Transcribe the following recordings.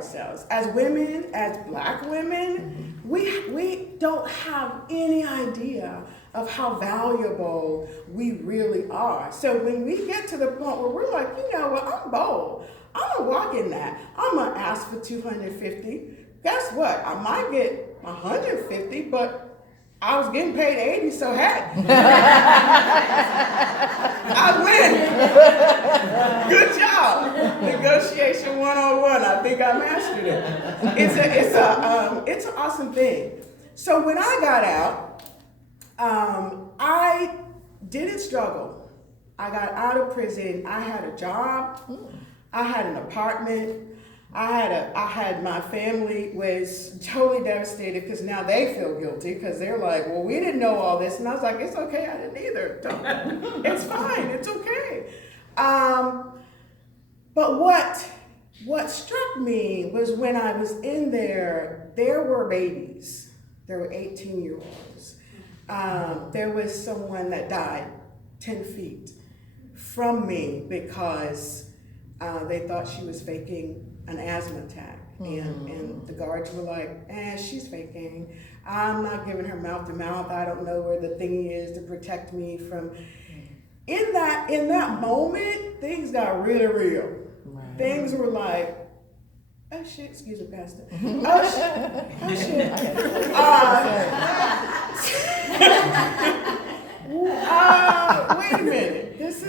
ourselves. As women, as Black women, we don't have any idea of how valuable we really are. So when we get to the point where we're like, you know what, I'm bold. I'm gonna walk in that. I'm gonna ask for 250. Guess what? I might get 150, but I was getting paid 80, so hey. I win. Good job. Negotiation 101. I think I mastered it. It's an awesome thing. So when I got out, I didn't struggle. I got out of prison. I had a job. I had an apartment. I had my family was totally devastated because now they feel guilty because they're like, well, we didn't know all this. And I was like, it's okay, I didn't either. It's fine, it's okay. But what struck me was when I was in there were babies. There were 18-year-olds. There was someone that died 10 feet from me because they thought she was faking an asthma attack. And the guards were like, she's faking. I'm not giving her mouth to mouth. I don't know where the thingy is to protect me from. In that moment, things got really real. Right. Things were like, oh shit, excuse me, Pastor. Oh shit. Wait a minute. This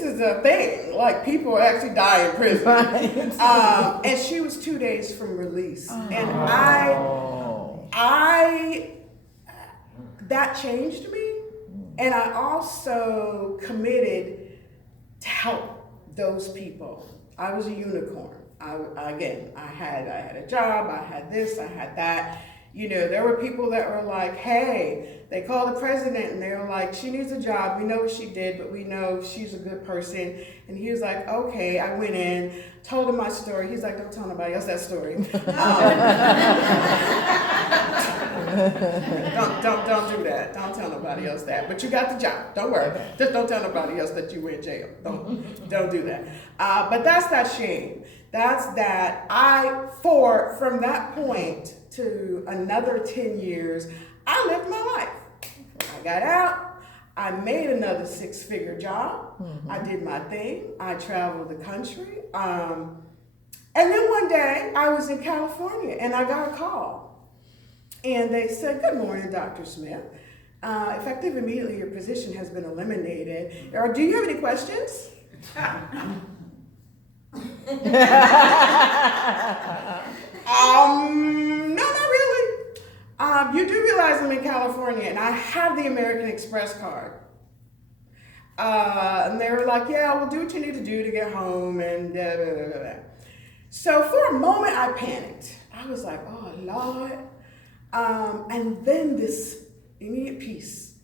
is a thing. Like, people actually die in prison. Right. And she was 2 days from release. And that changed me. And I also committed to help those people. I was a unicorn. I had a job, I had this, I had that. You know, there were people that were like, hey, they called the president and they were like, she needs a job. We know what she did, but we know she's a good person. And he was like, okay. I went in, told him my story. He's like, don't tell nobody else that story. Don't do that. Don't tell nobody else that. But you got the job. Don't worry. Just don't tell nobody else that you were in jail. Don't do that. But that's that shame. That's that from that point to another 10 years, I lived my life. I got out, I made another 6-figure job. I did my thing. I traveled the country. And then one day I was in California and I got a call. And they said, good morning, Dr. Smith. Effective immediately, your position has been eliminated. Or do you have any questions? No, not really. You do realize I'm in California and I have the American Express card. And they were like, yeah, we'll do what you need to do to get home and blah, blah, blah, blah. So for a moment I panicked. I was like, oh Lord. And then this immediate peace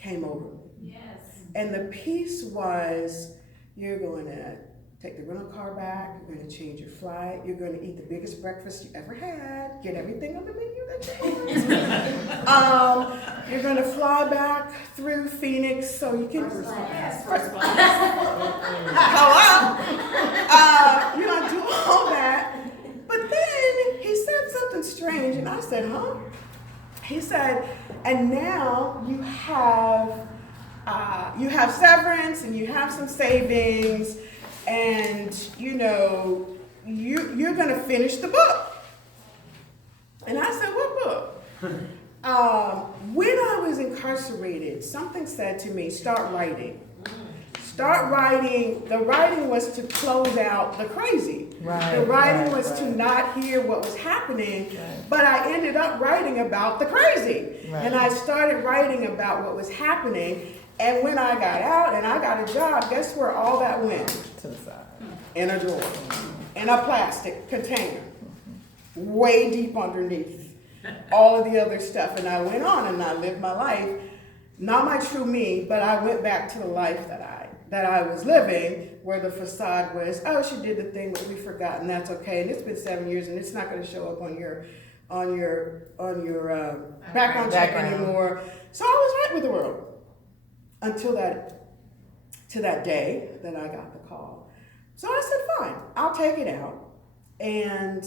came over me. Yes. And the peace was, you're going to take the rental car back, you're going to change your flight, you're going to eat the biggest breakfast you ever had, get everything on the menu that you want. You're going to fly back through Phoenix so you can... First class. Hello? You're going to do all that. But then he said something strange, and I said, huh? He said, and now you have severance and you have some savings, and you know, you're gonna finish the book. And I said, what book? When I was incarcerated, something said to me, start writing. Start writing. The writing was to close out the crazy. The writing was to not hear what was happening, but I ended up writing about the crazy. And I started writing about what was happening. And when I got out and I got a job, guess where all that went? To the side. In a drawer. In a plastic container. Way deep underneath all of the other stuff. And I went on and I lived my life. Not my true me, but I went back to the life that I was living, where the facade was, oh, she did the thing that we forgot, and that's okay. And it's been 7 years, and it's not going to show up on your background check anymore. So I was right with the world until that day that I got the call. So I said, fine, I'll take it out. And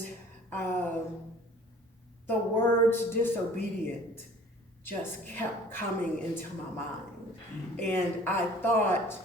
the words disobedient just kept coming into my mind. And I thought,